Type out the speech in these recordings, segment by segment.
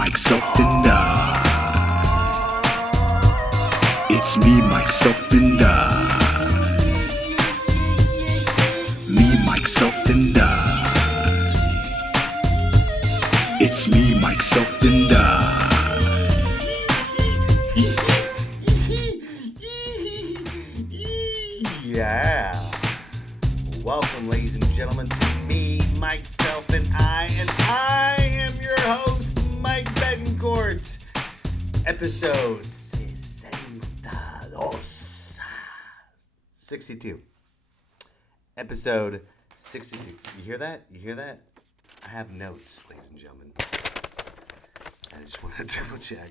myself, and I. It's me, myself, and I. Me, myself, and I. It's me, myself, and I. Yeah. Welcome, ladies and gentlemen, to me, myself, and I am your host, Mike Betancourt. Episode Sesenta 62. Episode 62. You hear that? You hear that? I have notes, ladies and gentlemen. I just want to double check.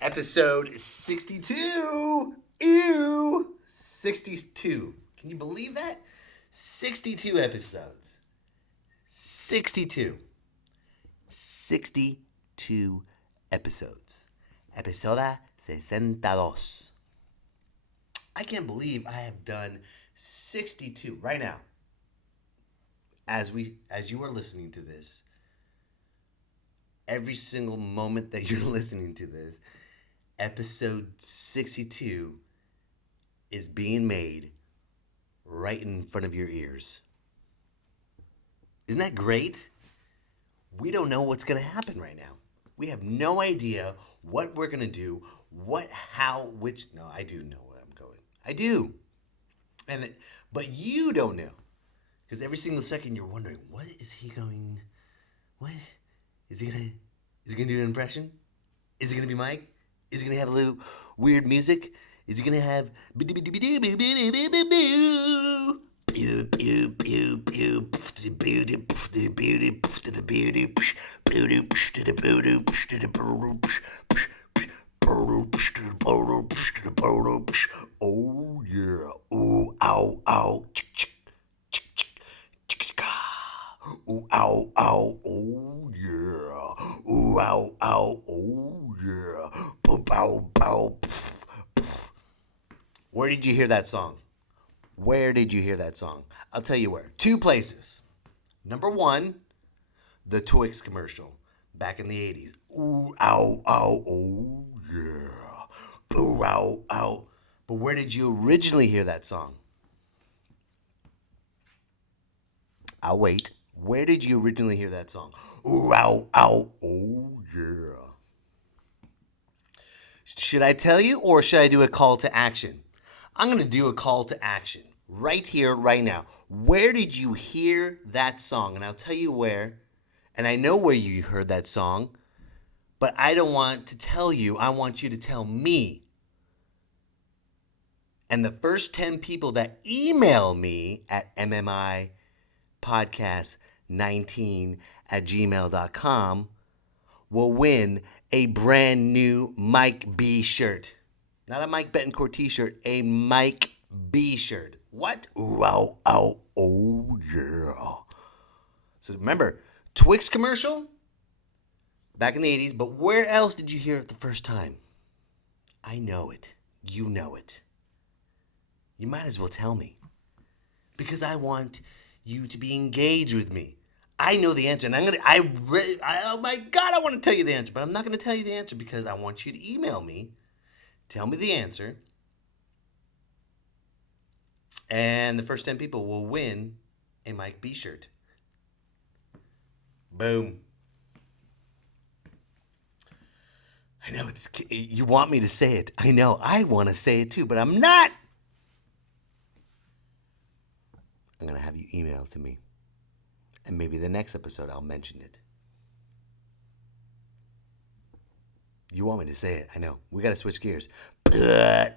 Episode 62. Ew. 62. Can you believe that? 62 episodes. 62 episodes. Episoda 62. I can't believe I have done 62 right now. As you are listening to this, every single moment that you're listening to this, episode 62 is being made right in front of your ears. Isn't that great? We don't know what's going to happen right now. We have no idea what we're going to do, no, I do know where I'm going. I do. But you don't know. Because every single second you're wondering, what is he going to do an impression? Is it going to be Mike? Is he going to have a little weird music? Is he going to have oh yeah, ooh, ow, ow, ooh, ow, ow, oh yeah, ooh, ow, ow, oh yeah, bow, bow, bow, pff, pff. Where did you hear that song? Where did you hear that song? I'll tell you where. 2 places. Number 1, the Twix commercial back in the 80s. Ooh, ow, ow, oh yeah, boo, ow, ow. But where did you originally hear that song? I'll wait. Where did you originally hear that song? Ooh, ow, ow, oh yeah. Should I tell you, or should I do a call to action? I'm going to do a call to action right here, right now. Where did you hear that song? And I'll tell you where. And I know where you heard that song, but I don't want to tell you. I want you to tell me. And the first 10 people that email me at MMiPodcast19@gmail.com will win a brand new Mike B shirt. Not a Mike Betancourt t-shirt, a Mike B shirt. What? Ooh, ow, ow, oh, yeah. So remember, Twix commercial back in the 80s, but where else did you hear it the first time? I know it. You know it. You might as well tell me. Because I want you to be engaged with me. I know the answer, and oh my God, I want to tell you the answer, but I'm not going to tell you the answer because I want you to email me. Tell me the answer. And the first 10 people will win a Mike B shirt. Boom. I know you want me to say it. I know. I want to say it too, but I'm not. I'm going to have you email it to me. And maybe the next episode I'll mention it. You want me to say it? I know. We got to switch gears. I'm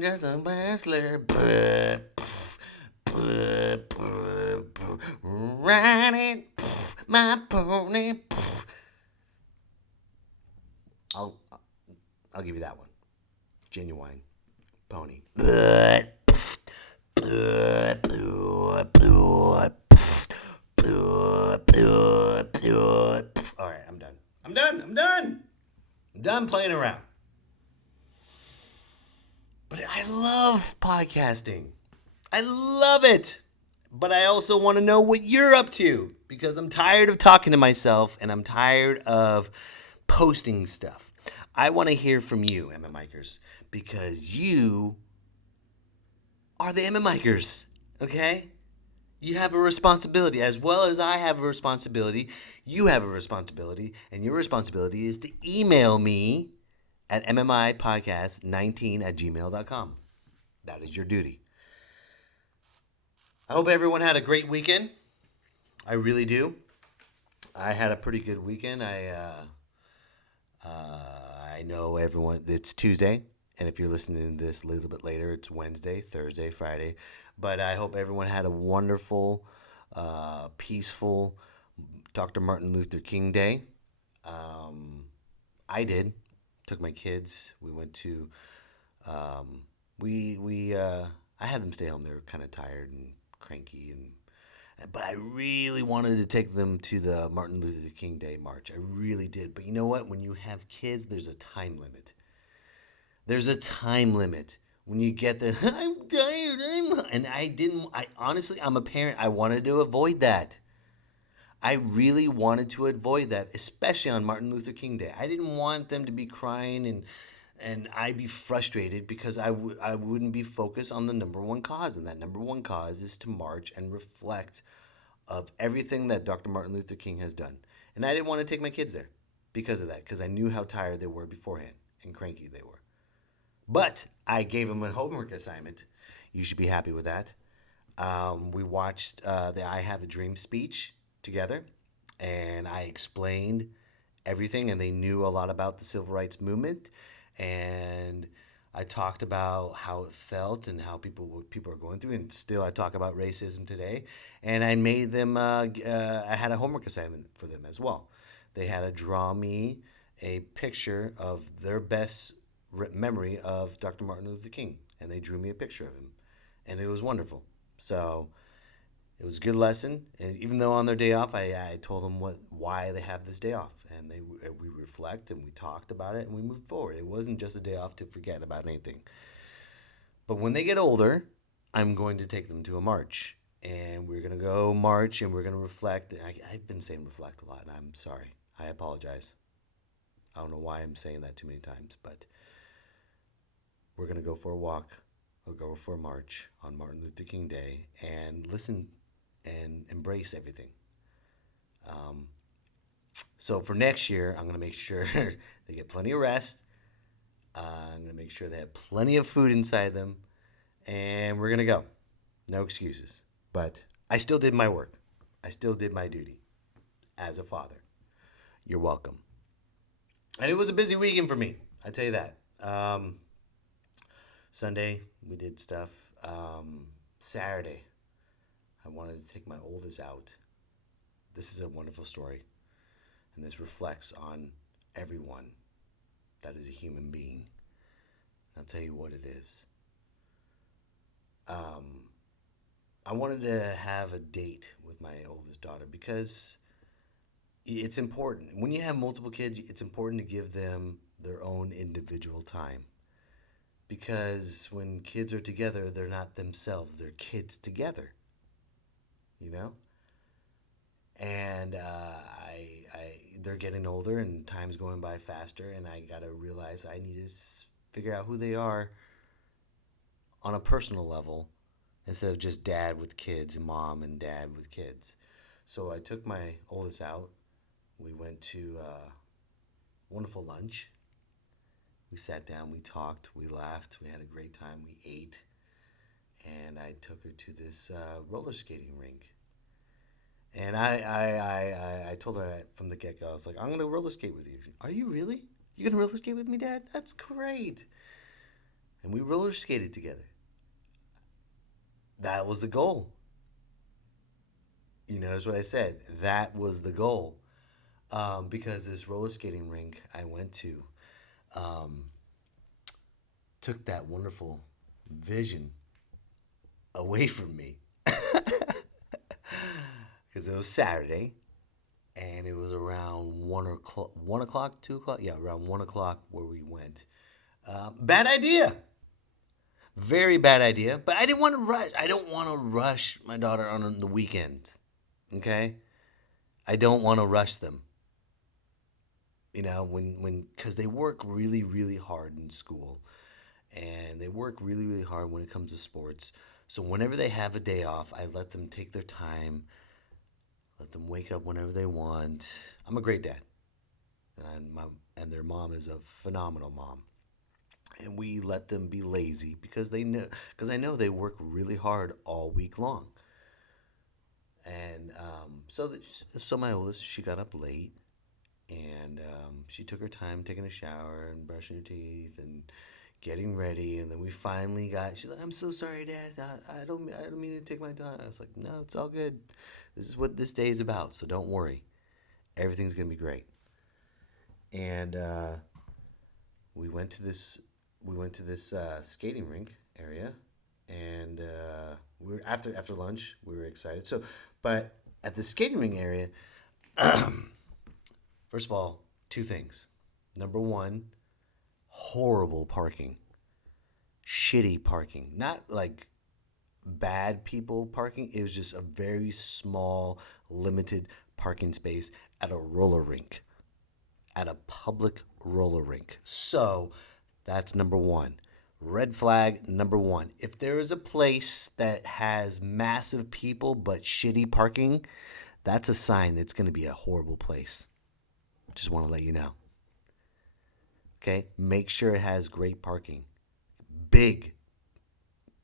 just a bachelor. Riding my pony. I'll give you that one. Genuine pony. All right, I'm done. I'm done playing around. But I love podcasting. I love it. But I also want to know what you're up to because I'm tired of talking to myself and I'm tired of posting stuff. I want to hear from you, MMikers, because you are the MMikers, okay? You have a responsibility. As well as I have a responsibility, you have a responsibility, and your responsibility is to email me at mmipodcast19@gmail.com. That is your duty. I hope everyone had a great weekend. I really do. I had a pretty good weekend. I know everyone. It's Tuesday, and if you're listening to this a little bit later, it's Wednesday, Thursday, Friday. But I hope everyone had a wonderful, peaceful Dr. Martin Luther King Day. I did. Took my kids. We went to. I had them stay home. They were kind of tired and cranky, but I really wanted to take them to the Martin Luther King Day march. I really did. But you know what? When you have kids, there's a time limit. There's a time limit. When you get there, I'm tired. And I honestly, I'm a parent. I wanted to avoid that. I really wanted to avoid that, especially on Martin Luther King Day. I didn't want them to be crying and I'd be frustrated because I wouldn't be focused on the number one cause. And that number one cause is to march and reflect of everything that Dr. Martin Luther King has done. And I didn't want to take my kids there because of that, because I knew how tired they were beforehand and cranky they were. But I gave them a homework assignment. You should be happy with that. We watched the I Have a Dream speech together, and I explained everything, and they knew a lot about the civil rights movement. And I talked about how it felt and how people are going through, and still I talk about racism today. And I made them. I had a homework assignment for them as well. They had to draw me a picture of their best memory of Dr. Martin Luther King, and they drew me a picture of him, and it was wonderful. So it was a good lesson, and even though on their day off, I told them why they have this day off, and we reflect and we talked about it and we moved forward. It wasn't just a day off to forget about anything. But when they get older, I'm going to take them to a march, and we're gonna go march and we're gonna reflect. I've been saying reflect a lot, and I'm sorry. I apologize. I don't know why I'm saying that too many times, but we're gonna go for a walk or go for a march on Martin Luther King Day and listen and embrace everything. So for next year, I'm going to make sure they get plenty of rest. I'm going to make sure they have plenty of food inside them. And we're going to go. No excuses. But I still did my work. I still did my duty as a father. You're welcome. And it was a busy weekend for me. I tell you that. Sunday, we did stuff. Saturday, I wanted to take my oldest out. This is a wonderful story, and this reflects on everyone that is a human being. I'll tell you what it is. I wanted to have a date with my oldest daughter because it's important. When you have multiple kids, it's important to give them their own individual time. Because when kids are together, they're not themselves. They're kids together, you know? And they're getting older and time's going by faster, and I got to realize I need to figure out who they are on a personal level instead of just dad with kids and mom and dad with kids. So I took my oldest out. We went to a wonderful lunch. We sat down, we talked, we laughed, we had a great time, we ate, and I took her to this roller skating rink. And I told her from the get-go, I was like, I'm going to roller skate with you. Are you really? You're going to roller skate with me, Dad? That's great. And we roller skated together. That was the goal. You notice what I said? That was the goal. Because this roller skating rink I went to, took that wonderful vision away from me. Because it was Saturday, and it was around 1 o'clock, 2 o'clock? Yeah, around 1 o'clock where we went. Bad idea. Very bad idea, but I didn't want to rush. I don't want to rush my daughter on the weekend. Okay? I don't want to rush them. Because they work really, really hard in school. And they work really, really hard when it comes to sports. So whenever they have a day off, I let them take their time, let them wake up whenever they want. I'm a great dad. And their mom is a phenomenal mom. And we let them be lazy because I know they work really hard all week long. And so my oldest, she got up late, and she took her time taking a shower and brushing her teeth and getting ready. And then we finally she's like, "I'm so sorry, Dad. I don't mean to take my time." I was like, "No, it's all good. This is what this day is about. So don't worry. Everything's gonna be great." And we went to this skating rink area, and we were after lunch. We were excited. But at the skating rink area, first of all, two things. Number one, horrible parking, shitty parking. Not like bad people parking. It was just a very small, limited parking space at a roller rink, at a public roller rink. So that's number one. Red flag number one. If there is a place that has massive people but shitty parking, that's a sign that it's going to be a horrible place. Just want to let you know. Okay? Make sure it has great parking. Big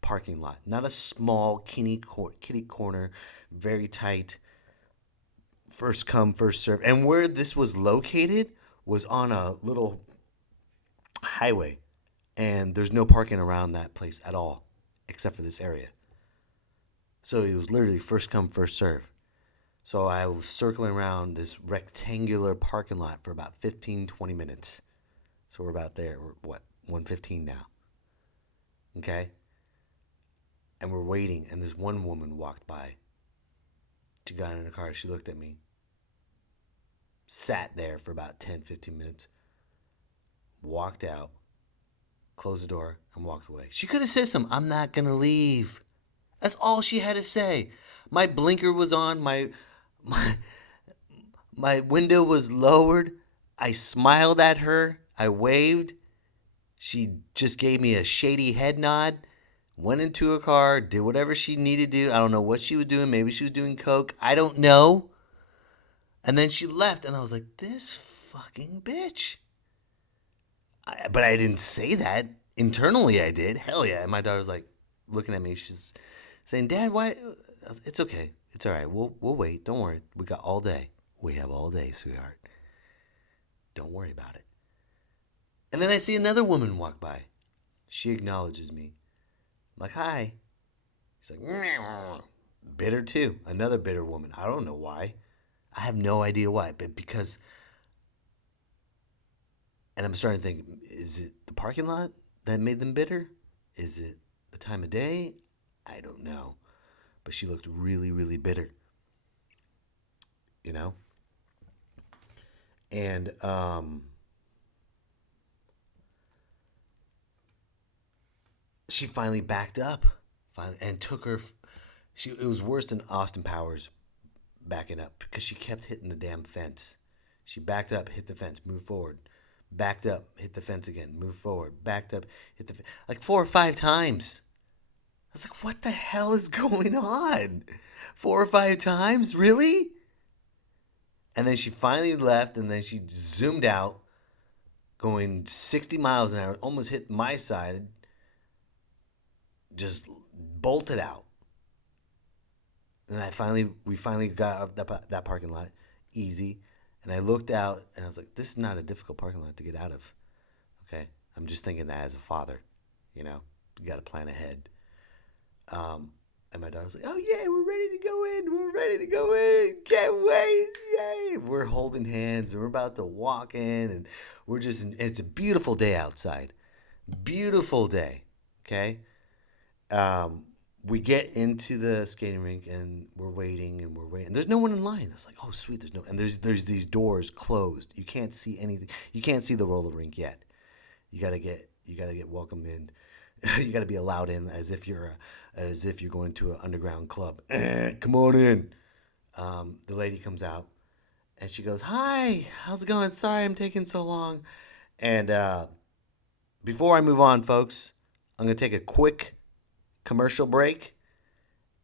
parking lot. Not a small kitty corner, very tight. First come, first serve. And where this was located was on a little highway. And there's no parking around that place at all, except for this area. So it was literally first come, first serve. So I was circling around this rectangular parking lot for about 15, 20 minutes. So we're about there. We're, 1:15 now. Okay? And we're waiting, and this one woman walked by. She got in her car. She looked at me. Sat there for about 10, 15 minutes. Walked out. Closed the door and walked away. She could have said something. "I'm not going to leave." That's all she had to say. My blinker was on. My window was lowered. I smiled at her. I waved. She just gave me a shady head nod. Went into her car. Did whatever she needed to do. I don't know what she was doing. Maybe she was doing coke. I don't know. And then she left. And I was like, this fucking bitch. But I didn't say that. Internally, I did. Hell yeah. And my daughter's like looking at me. She's saying, "Dad, why?" It's okay. It's all right. We'll wait. Don't worry. We got all day. We have all day, sweetheart. Don't worry about it. And then I see another woman walk by. She acknowledges me. I'm like, "Hi." She's like, "Meow." Bitter too. Another bitter woman. I don't know why. I have no idea why. But because... And I'm starting to think, is it the parking lot that made them bitter? Is it the time of day? I don't know. But she looked really, really bitter. You know? And she finally backed up and took her... It was worse than Austin Powers backing up because she kept hitting the damn fence. She backed up, hit the fence, moved forward. Backed up, hit the fence again, moved forward, backed up, hit the fence. Like 4 or 5 times. I was like, what the hell is going on? 4 or 5 times? Really? And then she finally left, and then she zoomed out, going 60 miles an hour, almost hit my side, just bolted out. And we finally got up that parking lot, easy. And I looked out, and I was like, this is not a difficult parking lot to get out of. Okay? I'm just thinking that as a father, you got to plan ahead. And my daughter's like, "Oh, yeah, we're ready to go in. We're ready to go in. Can't wait. Yay." We're holding hands, and we're about to walk in, and it's a beautiful day outside. Beautiful day, okay? We get into the skating rink, and we're waiting. There's no one in line. It's like, oh, sweet, there's these doors closed. You can't see anything. You can't see the roller rink yet. You gotta get welcomed in. You got to be allowed in as if you're going to an underground club. Come on in. The lady comes out and she goes, "Hi, how's it going? Sorry I'm taking so long." And before I move on, folks, I'm gonna take a quick commercial break,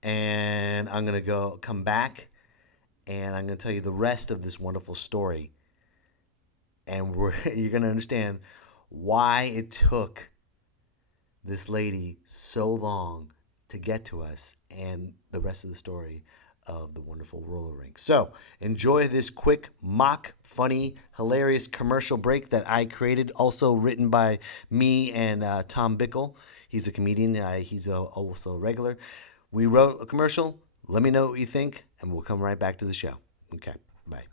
and I'm gonna come back, and I'm gonna tell you the rest of this wonderful story, and you're gonna understand why it took this lady so long to get to us, and the rest of the story of the wonderful roller rink. So enjoy this quick, mock, funny, hilarious commercial break that I created, also written by me and Tom Bickle. He's a comedian. He's also a regular. We wrote a commercial. Let me know what you think, and we'll come right back to the show. Okay, bye.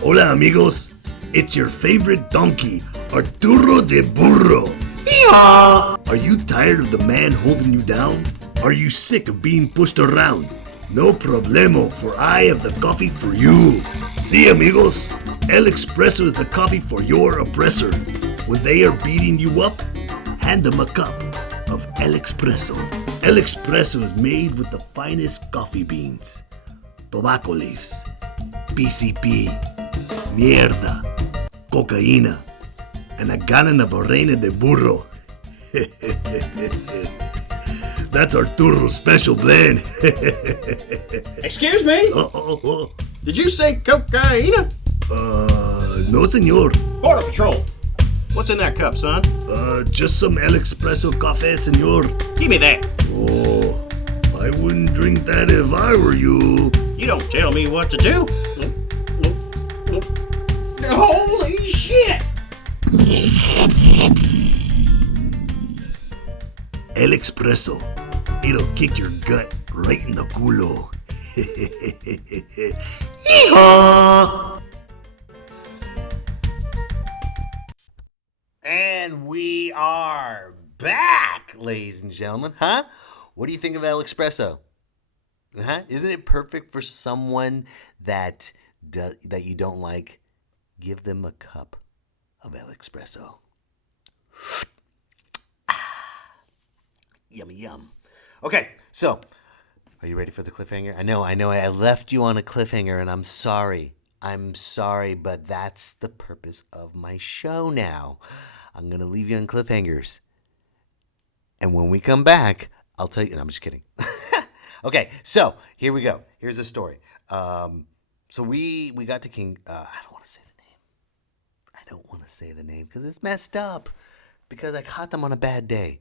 Hola amigos, it's your favorite donkey, Arturo de Burro. Yeehaw! Are you tired of the man holding you down? Are you sick of being pushed around? No problemo, for I have the coffee for you. See amigos, El Expresso is the coffee for your oppressor. When they are beating you up, hand them a cup of El Expresso. El Expresso is made with the finest coffee beans, tobacco leaves, PCP, mierda, cocaína, and a gallon of Reina de Burro. That's Arturo's special blend. Excuse me? Did you say cocaine? No senor. Border Patrol. What's in that cup, son? Just some El Expresso cafe, senor. Give me that. Oh, I wouldn't drink that if I were you. You don't tell me what to do. Holy shit! El Expresso. It'll kick your gut right in the culo. Yeehaw! And we are back, ladies and gentlemen. Huh? What do you think of El Expresso? Huh? Isn't it perfect for someone that you don't like? Give them a cup of El Expresso. Yummy yum. Okay, so are you ready for the cliffhanger? I know. I left you on a cliffhanger, and I'm sorry. But that's the purpose of my show now. I'm going to leave you on cliffhangers. And when we come back, I'll tell you. No, I'm just kidding. Okay, so here we go. Here's the story. So we got to King. I don't want to say the name because it's messed up. Because I caught them on a bad day.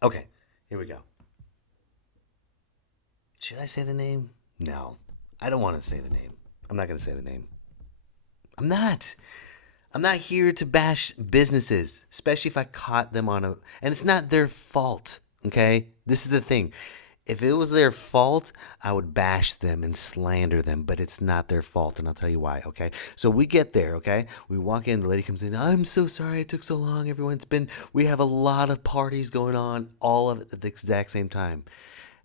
Okay, here we go. Should I say the name? No, I don't want to say the name. I'm not going to say the name. I'm not here to bash businesses, especially if I caught them on and it's not their fault, okay? This is the thing. If it was their fault, I would bash them and slander them, but it's not their fault, and I'll tell you why, okay? So we get there, okay? We walk in, the lady comes in, "I'm so sorry it took so long, everyone. We have a lot of parties going on, all of it at the exact same time."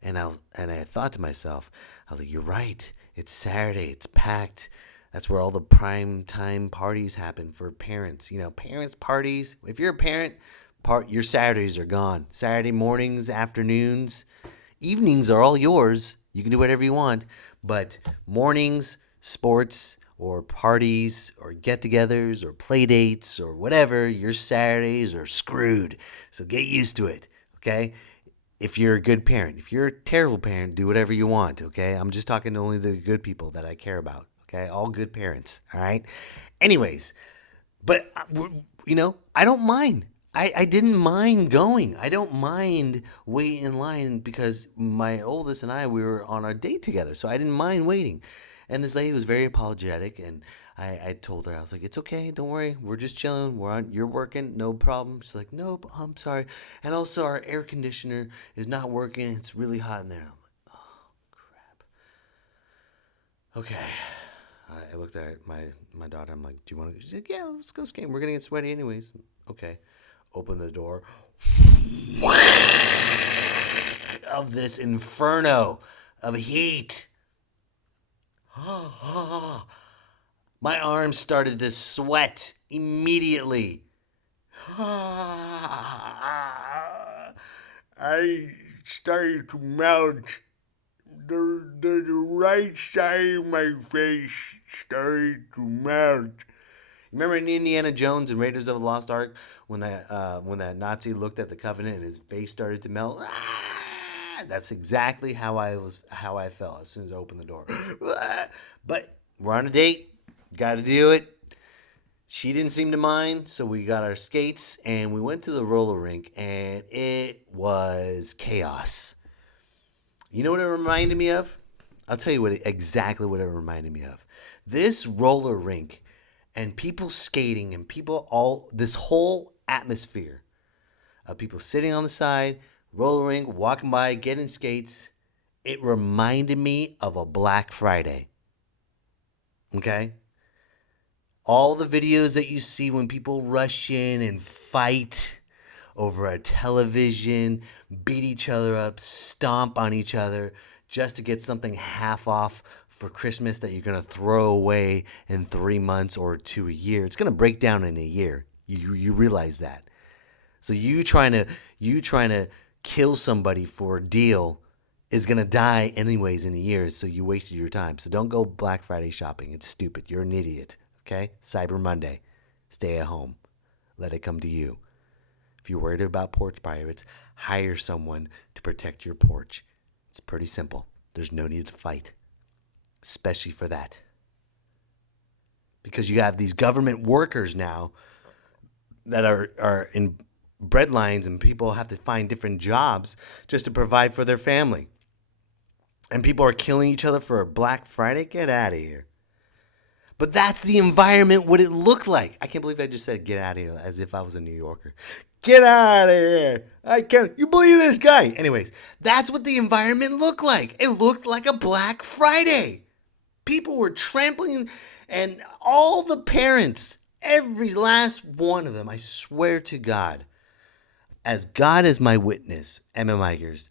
And I thought to myself, I was like, "You're right. It's Saturday. It's packed. That's where all the prime time parties happen for parents. You know, parents' parties. If you're a parent, your Saturdays are gone. Saturday mornings, afternoons, evenings are all yours. You can do whatever you want. But mornings, sports, or parties, or get-togethers, or play dates, or whatever, your Saturdays are screwed. So get used to it, okay? If you're a good parent. If you're a terrible parent, do whatever you want, okay? I'm just talking to only the good people that I care about, okay? All good parents, all right? Anyways, but, I don't mind. I didn't mind going. I don't mind waiting in line because my oldest and we were on our date together, so I didn't mind waiting. And this lady was very apologetic, and I told her, I was like, "It's okay, don't worry, we're just chilling, you're working, no problem." She's like, "Nope, I'm sorry. And also our air conditioner is not working, it's really hot in there." I'm like, "Oh, crap." Okay. I looked at my daughter, I'm like, "Do you want to?" She's like, "Yeah, let's go skating, we're going to get sweaty anyways." Okay. Open the door. Of this inferno of heat. My arms started to sweat immediately. I started to melt. The right side of my face started to melt. Remember in Indiana Jones and Raiders of the Lost Ark when that Nazi looked at the Covenant and his face started to melt? That's exactly how I felt as soon as I opened the door. But we're on a date. Got to do it. She didn't seem to mind, so we got our skates and we went to the roller rink, and it was chaos. You know what it reminded me of? I'll tell you exactly what it reminded me of. This roller rink and people skating and this whole atmosphere of people sitting on the side, roller rink, walking by, getting skates, it reminded me of a Black Friday. Okay? All the videos that you see when people rush in and fight over a television, beat each other up, stomp on each other just to get something half off for Christmas that you're going to throw away in 3 months or to a year. It's going to break down in a year. You realize that. So you trying to kill somebody for a deal is going to die anyways in a year, so you wasted your time. So don't go Black Friday shopping. It's stupid. You're an idiot. Okay? Cyber Monday. Stay at home. Let it come to you. If you're worried about porch pirates, hire someone to protect your porch. It's pretty simple. There's no need to fight, especially for that. Because you have these government workers now that are in bread lines, and people have to find different jobs just to provide for their family. And people are killing each other for a Black Friday? Get out of here. But that's the environment, what it looked like. I can't believe I just said get out of here as if I was a New Yorker. Get out of here. I can't. You believe this guy? Anyways, that's what the environment looked like. It looked like a Black Friday. People were trampling, and all the parents, every last one of them, I swear to God, as God is my witness, MMikers,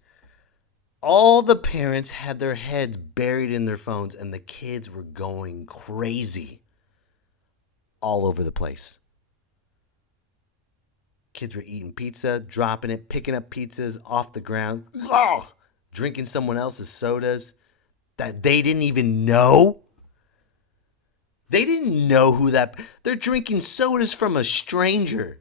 all the parents had their heads buried in their phones, and the kids were going crazy all over the place. Kids were eating pizza, dropping it, picking up pizzas off the ground, drinking someone else's sodas that they didn't even know. They didn't know who that... They're drinking sodas from a stranger.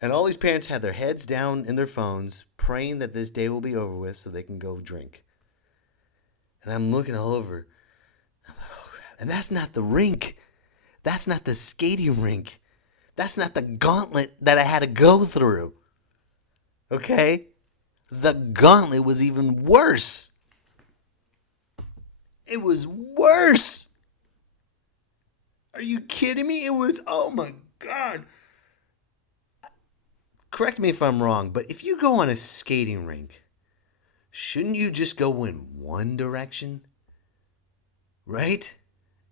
And all these parents had their heads down in their phones, praying that this day will be over with so they can go drink. And I'm looking all over. I'm like, oh, crap. And that's not the rink. That's not the skating rink. That's not the gauntlet that I had to go through. Okay? The gauntlet was even worse. It was worse. Are you kidding me? It was, oh my God. Correct me if I'm wrong, but if you go on a skating rink, shouldn't you just go in one direction? Right?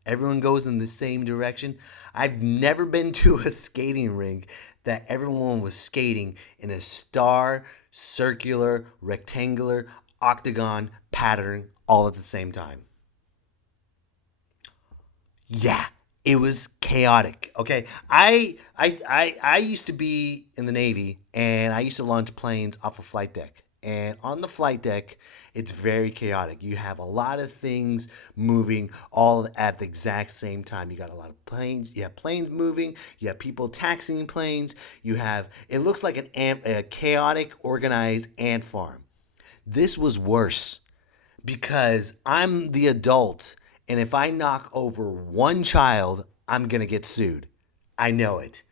Everyone goes in the same direction. I've never been to a skating rink that everyone was skating in a star, circular, rectangular, octagon pattern all at the same time. Yeah. It was chaotic. Okay, I used to be in the Navy, and I used to launch planes off a flight deck. And on the flight deck, it's very chaotic. You have a lot of things moving all at the exact same time. You got a lot of planes. You have planes moving. You have people taxiing planes. It looks like a chaotic, organized ant farm. This was worse because I'm the adult. And if I knock over one child, I'm going to get sued. I know it.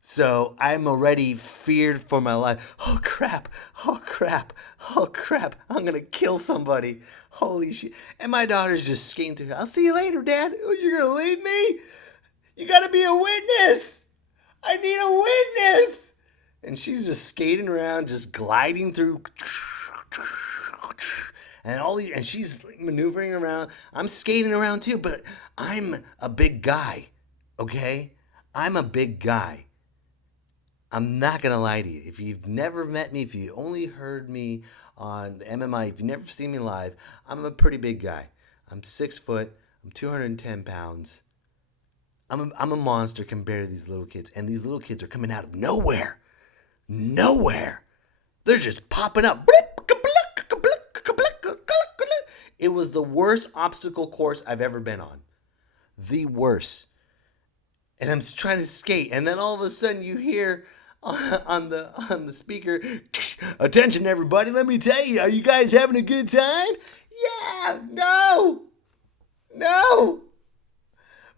So I'm already feared for my life. Oh, crap. Oh, crap. Oh, crap. I'm going to kill somebody. Holy shit. And my daughter's just skating through. I'll see you later, Dad. Oh, you're going to leave me? You got to be a witness. I need a witness. And she's just skating around, just gliding through. And she's maneuvering around. I'm skating around too, but I'm a big guy, okay? I'm a big guy. I'm not going to lie to you. If you've never met me, if you only heard me on the MMI, if you've never seen me live, I'm a pretty big guy. I'm 6 foot. I'm 210 pounds. I'm a monster compared to these little kids. And these little kids are coming out of nowhere. Nowhere. They're just popping up. It was the worst obstacle course I've ever been on. The worst. And I'm trying to skate. And then all of a sudden you hear on the speaker, attention everybody, let me tell you, are you guys having a good time? Yeah, no.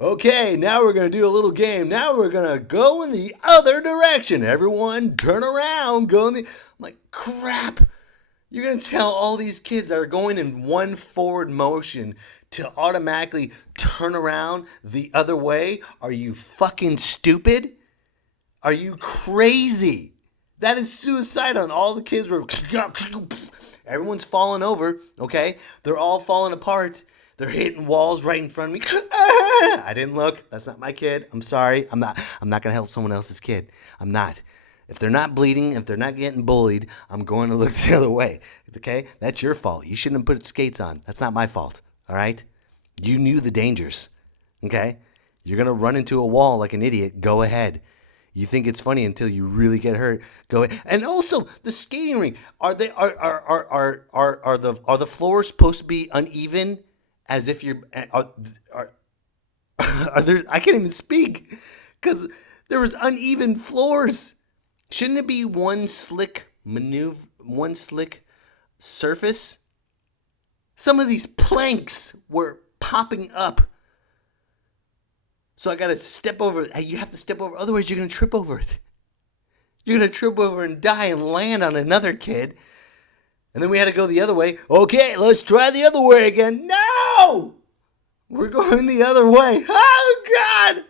Okay, now we're going to do a little game. Now we're going to go in the other direction. Everyone turn around, go in the... I'm like, crap. You're going to tell all these kids that are going in one forward motion to automatically turn around the other way? Are you fucking stupid? Are you crazy? That is suicidal. And all the kids were... Everyone's falling over, okay? They're all falling apart. They're hitting walls right in front of me. I didn't look. That's not my kid. I'm sorry. I'm not going to help someone else's kid. I'm not. If they're not bleeding, if they're not getting bullied, I'm going to look the other way. Okay? That's your fault. You shouldn't have put skates on. That's not my fault. All right? You knew the dangers. Okay? You're going to run into a wall like an idiot. Go ahead. You think it's funny until you really get hurt. Go ahead. And also, the skating rink, are the floors supposed to be uneven? As if you're, are there, I can't even speak because there was uneven floors. Shouldn't it be one slick surface? Some of these planks were popping up. So I got to step over it. You have to step over, otherwise you're going to trip over it. You're going to trip over and die and land on another kid. And then we had to go the other way. Okay, let's try the other way again. No! We're going the other way. Oh, God!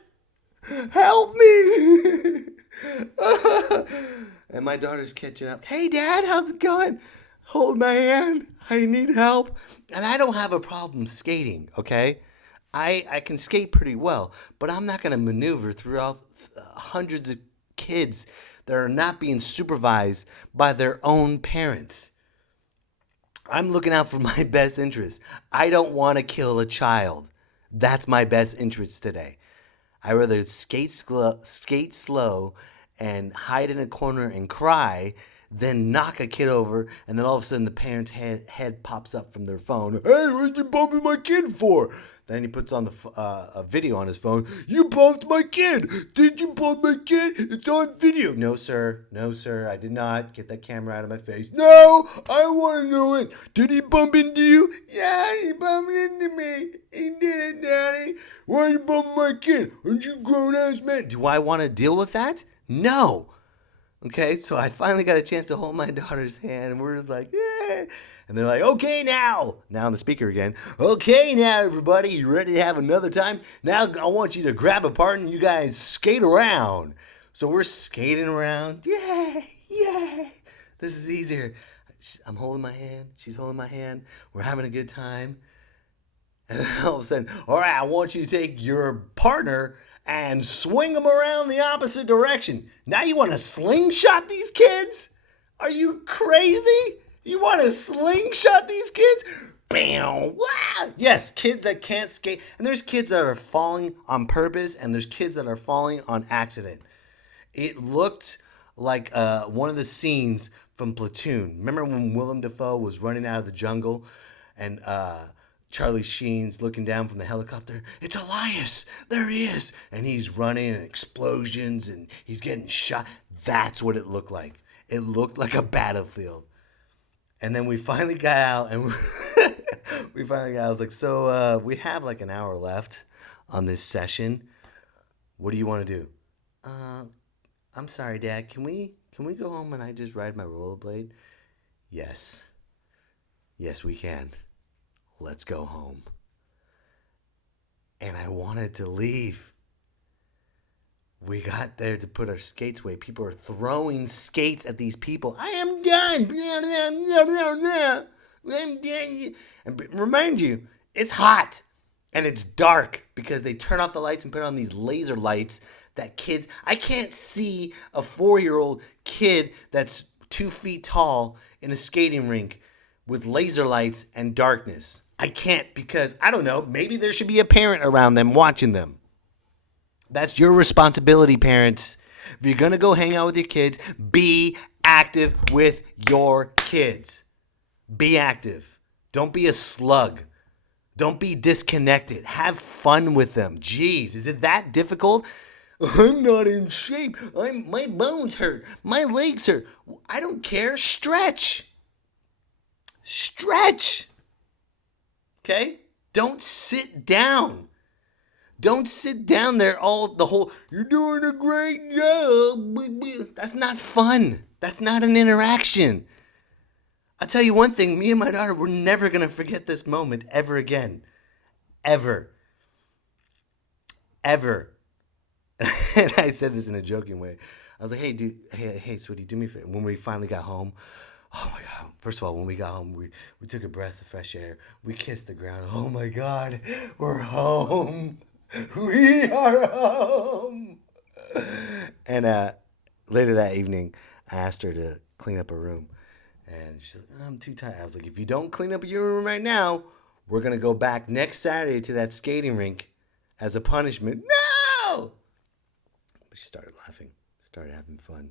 Help me! And my daughter's catching up. Hey, Dad, how's it going? Hold my hand. I need help. And I don't have a problem skating, okay? I can skate pretty well, but I'm not going to maneuver throughout hundreds of kids that are not being supervised by their own parents. I'm looking out for my best interest. I don't want to kill a child. That's my best interest today. I rather skate slow and hide in a corner and cry than knock a kid over and then all of a sudden the parent's head pops up from their phone. Hey, what you bumping my kid for? Then he puts on a video on his phone. You bumped my kid. Did you bump my kid? It's on video. No, sir. No, sir. I did not. Get that camera out of my face. No, I want to know it. Did he bump into you? Yeah, he bumped into me. He did it, Daddy. Why you bumping my kid? Aren't you grown-ass man? Do I want to deal with that? No. Okay, so I finally got a chance to hold my daughter's hand, and we're just like, yeah. And they're like, okay, now on the speaker again. Okay, now, everybody, you ready to have another time? Now I want you to grab a partner and you guys skate around. So we're skating around. Yay. This is easier. I'm holding my hand. She's holding my hand. We're having a good time. And then all of a sudden, all right, I want you to take your partner and swing them around the opposite direction. Now you want to slingshot these kids? Are you crazy? You want to slingshot these kids? Bam! Wow! Yes, kids that can't skate. And there's kids that are falling on purpose, and there's kids that are falling on accident. It looked like one of the scenes from Platoon. Remember when Willem Dafoe was running out of the jungle, and Charlie Sheen's looking down from the helicopter? It's Elias! There he is! And he's running, and explosions, and he's getting shot. That's what it looked like. It looked like a battlefield. And then we finally got out, and I was like, so we have like an hour left on this session. What do you want to do? I'm sorry, Dad. Can we go home and I just ride my rollerblade? Yes. Yes, we can. Let's go home. And I wanted to leave. We got there to put our skates away. People are throwing skates at these people. I am done. I'm done. And remind you, it's hot and it's dark because they turn off the lights and put on these laser lights that kids... I can't see a 4-year-old kid that's 2 feet tall in a skating rink with laser lights and darkness. I can't because, I don't know, maybe there should be a parent around them watching them. That's your responsibility, parents. If you're going to go hang out with your kids, be active with your kids. Be active. Don't be a slug. Don't be disconnected. Have fun with them. Jeez, is it that difficult? I'm not in shape. My bones hurt. My legs hurt. I don't care. Stretch. Stretch. Okay? Don't sit down. Don't sit down there you're doing a great job. That's not fun. That's not an interaction. I'll tell you one thing, me and my daughter, we're never going to forget this moment ever again. Ever. Ever. And I said this in a joking way. I was like, hey, dude, hey, sweetie, do me a favor. When we finally got home, oh my God. First of all, when we got home, we took a breath of fresh air. We kissed the ground. Oh my God, we're home. We are home. And later that evening, I asked her to clean up her room. And she's like, I'm too tired. I was like, if you don't clean up your room right now, we're going to go back next Saturday to that skating rink as a punishment. No! But she started laughing, started having fun.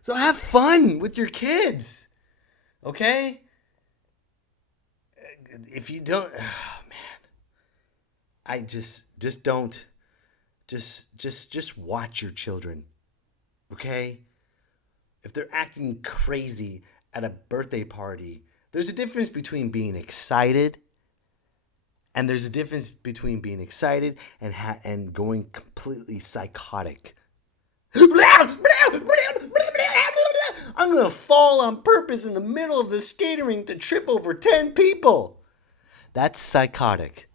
So have fun with your kids, okay? If you don't, oh man, I just don't, just watch your children, okay? If they're acting crazy at a birthday party, there's a difference between being excited and there's a difference between being excited and going completely psychotic. I'm going to fall on purpose in the middle of the skating rink to trip over 10 people. That's psychotic.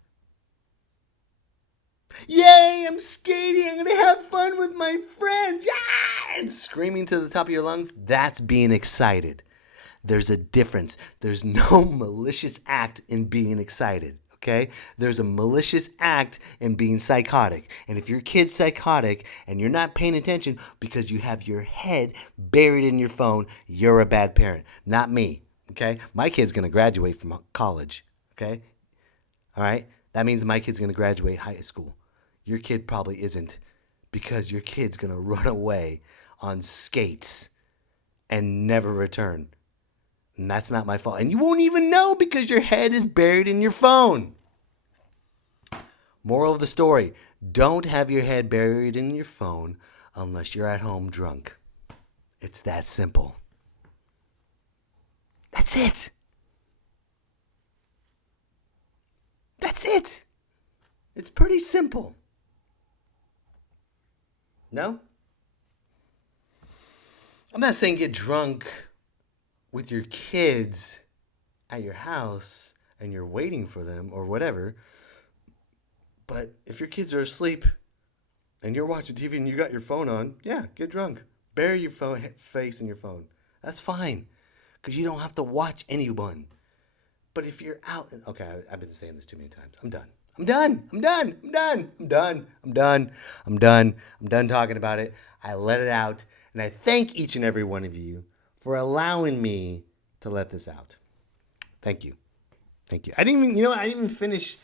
Yay, I'm skating. I'm going to have fun with my friends. Yeah! And screaming to the top of your lungs, that's being excited. There's a difference. There's no malicious act in being excited. Okay? There's a malicious act in being psychotic. And if your kid's psychotic and you're not paying attention because you have your head buried in your phone, you're a bad parent. Not me. Okay? My kid's going to graduate from college. Okay? All right? That means my kid's going to graduate high school. Your kid probably isn't because your kid's going to run away on skates and never return. And that's not my fault. And you won't even know because your head is buried in your phone. Moral of the story, don't have your head buried in your phone unless you're at home drunk. It's that simple. That's it. That's it. It's pretty simple. No? I'm not saying get drunk with your kids at your house and you're waiting for them or whatever. But if your kids are asleep and you're watching TV and you got your phone on, yeah, get drunk. Bury your face in your phone. That's fine because you don't have to watch anyone. But if you're out, okay, I've been saying this too many times. I'm done. I'm done talking about it. I let it out. And I thank each and every one of you for allowing me to let this out. Thank you. I didn't even finish.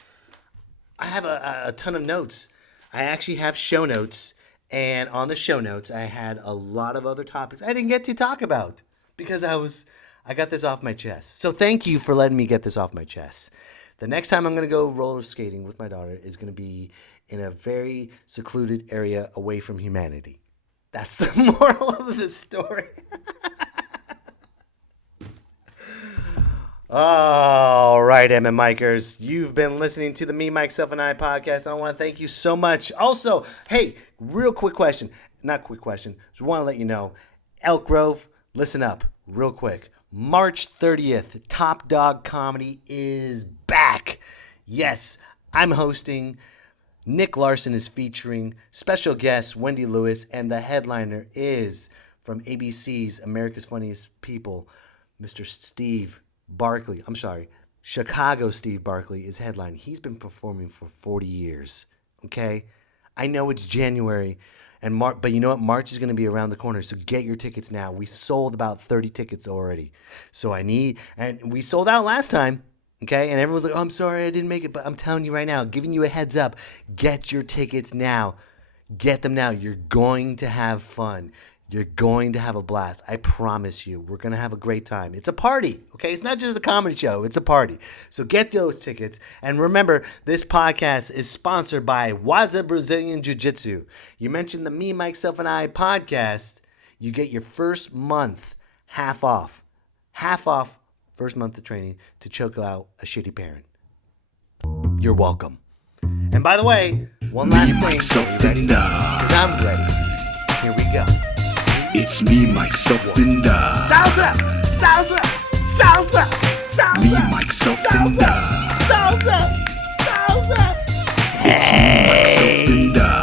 I have a ton of notes. I actually have show notes. And on the show notes, I had a lot of other topics I didn't get to talk about because I got this off my chest. So thank you for letting me get this off my chest. The next time I'm going to go roller skating with my daughter is going to be in a very secluded area away from humanity. That's the moral of the story. All right, MMikers, you've been listening to the Me, Myself, and I podcast. I want to thank you so much. Also, hey, real quick question. Not quick question. Just want to let you know, Elk Grove, listen up real quick. March 30th, Top Dog Comedy is back. Yes, I'm hosting. Nick Larson is featuring. Special guest, Wendy Lewis. And the headliner is from ABC's America's Funniest People, Mr. Steve Barkley. I'm sorry, Chicago Steve Barkley is headlining. He's been performing for 40 years. Okay? I know it's January, and but you know what? March is going to be around the corner, so get your tickets now. We sold about 30 tickets already. So and we sold out last time, okay? And everyone's like, oh, I'm sorry, I didn't make it. But I'm telling you right now, giving you a heads up, get your tickets now. Get them now. You're going to have fun. You're going to have a blast. I promise you. We're going to have a great time. It's a party, okay? It's not just a comedy show. It's a party. So get those tickets. And remember, this podcast is sponsored by Waza Brazilian Jiu-Jitsu. You mentioned the Me, Mike, Self, and I podcast. You get your first month half off. Half off first month of training to choke out a shitty parent. You're welcome. And by the way, one last thing. Mike, Self, and I. Because I'm ready. Here we go. It's me, Mike, Self, and I. Salsa! Salsa! Salsa! Salsa! Me, Mike, Self, and I. Salsa! Salsa! It's me, Mike, Self, and I.